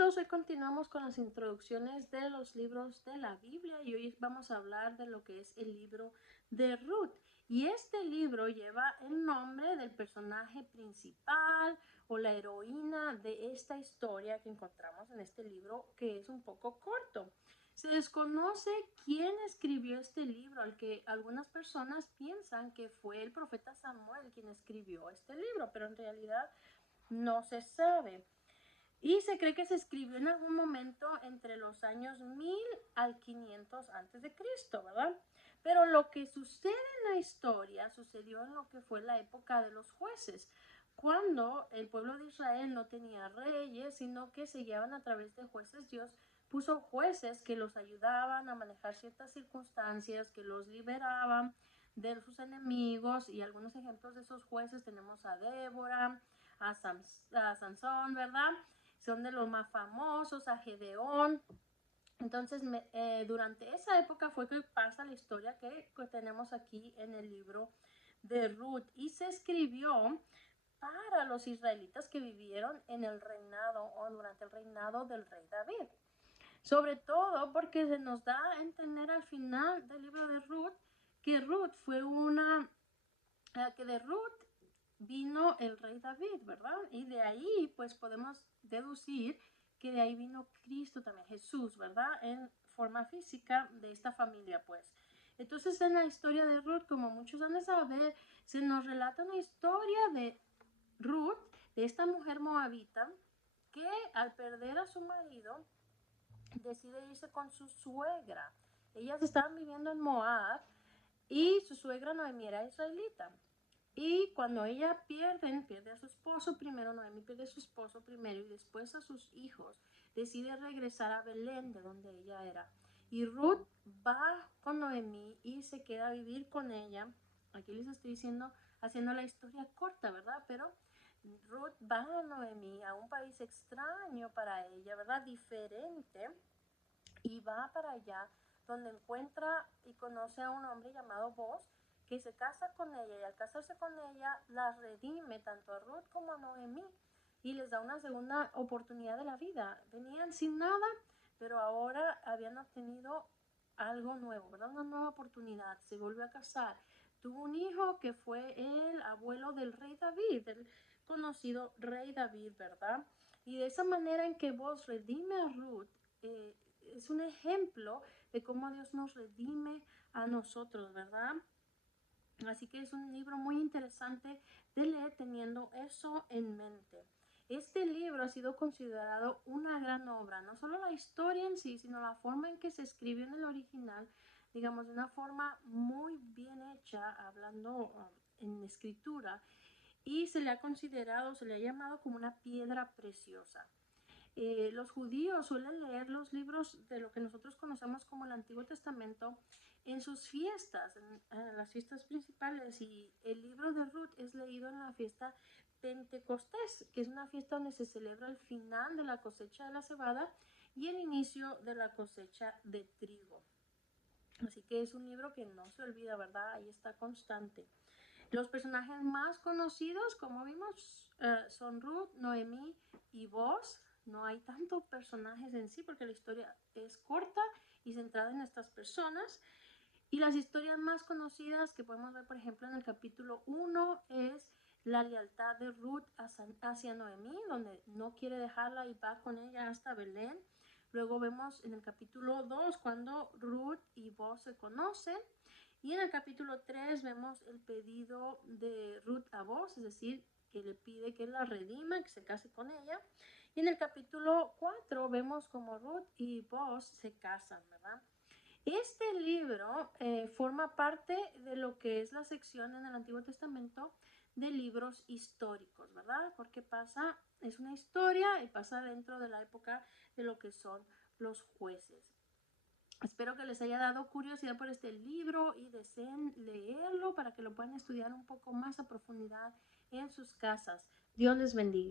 todos, hoy continuamos con las introducciones de los libros de la Biblia y hoy vamos a hablar de lo que es el libro de Ruth. Y este libro lleva el nombre del personaje principal o la heroína de esta historia que encontramos en este libro, que es un poco corto. Se desconoce quién escribió este libro, al que algunas personas piensan que fue el profeta Samuel quien escribió este libro, pero en realidad no se sabe. Y se cree que se escribió en algún momento entre los años 1000 al 500 antes de Cristo, ¿verdad? Pero lo que sucede en la historia sucedió en lo que fue la época de los jueces, cuando el pueblo de Israel no tenía reyes, sino que se guiaban a través de jueces. Dios puso jueces que los ayudaban a manejar ciertas circunstancias, que los liberaban de sus enemigos, y algunos ejemplos de esos jueces tenemos a Débora, a Sansón, ¿verdad? Son de los más famosos, a Gedeón. Entonces, durante esa época fue que pasa la historia que tenemos aquí en el libro de Ruth, y se escribió para los israelitas que vivieron en el reinado o durante el reinado del rey David. Sobre todo porque se nos da a entender al final del libro de Ruth que Ruth fue que de Ruth vino el rey David, ¿verdad? Y de ahí pues podemos deducir que de ahí vino Cristo también, Jesús, ¿verdad? En forma física de esta familia, pues. Entonces, en la historia de Ruth, como muchos han de saber, se nos relata una historia de Ruth, de esta mujer moabita, que al perder a su marido, decide irse con su suegra. Ellas estaban viviendo en Moab y su suegra Noemí era israelita. Y cuando ella pierde a su esposo primero, Noemí pierde a su esposo primero y después a sus hijos, decide regresar a Belén, de donde ella era. Y Ruth va con Noemí y se queda a vivir con ella. Aquí les estoy diciendo, haciendo la historia corta, ¿verdad? Pero Ruth va a Noemí a un país extraño para ella, ¿verdad? Diferente. Y va para allá donde encuentra y conoce a un hombre llamado Boaz, que se casa con ella, y al casarse con ella la redime tanto a Ruth como a Noemí y les da una segunda oportunidad de la vida. Venían sin nada, pero ahora habían obtenido algo nuevo, ¿verdad? Una nueva oportunidad. Se volvió a casar, tuvo un hijo que fue el abuelo del rey David, el conocido rey David, ¿verdad? Y de esa manera en que Boaz redime a Ruth, es un ejemplo de cómo Dios nos redime a nosotros, ¿verdad? Así que es un libro muy interesante de leer teniendo eso en mente. Este libro ha sido considerado una gran obra, no solo la historia en sí, sino la forma en que se escribió en el original, digamos, de una forma muy bien hecha, hablando en escritura, y se le ha considerado, se le ha llamado como una piedra preciosa. Los judíos suelen leer los libros de lo que nosotros conocemos como el Antiguo Testamento en sus fiestas, en las fiestas principales, y el libro de Ruth es leído en la fiesta Pentecostés, que es una fiesta donde se celebra el final de la cosecha de la cebada y el inicio de la cosecha de trigo. Así que es un libro que no se olvida, ¿verdad? Ahí está constante. Los personajes más conocidos, como vimos, son Ruth, Noemí y Boaz. No hay tantos personajes en sí porque la historia es corta y centrada en estas personas. Y las historias más conocidas que podemos ver, por ejemplo, en el capítulo 1 es la lealtad de Ruth hacia Noemí, donde no quiere dejarla y va con ella hasta Belén. Luego vemos en el capítulo 2 cuando Ruth y Boaz se conocen. Y en el capítulo 3 vemos el pedido de Ruth a Boaz, es decir, que le pide que la redima, que se case con ella. Y en el capítulo 4 vemos como Ruth y Boaz se casan, ¿verdad? Este libro forma parte de lo que es la sección en el Antiguo Testamento de libros históricos, ¿verdad? Porque es una historia y pasa dentro de la época de lo que son los jueces. Espero que les haya dado curiosidad por este libro y deseen leerlo para que lo puedan estudiar un poco más a profundidad en sus casas. Dios les bendiga.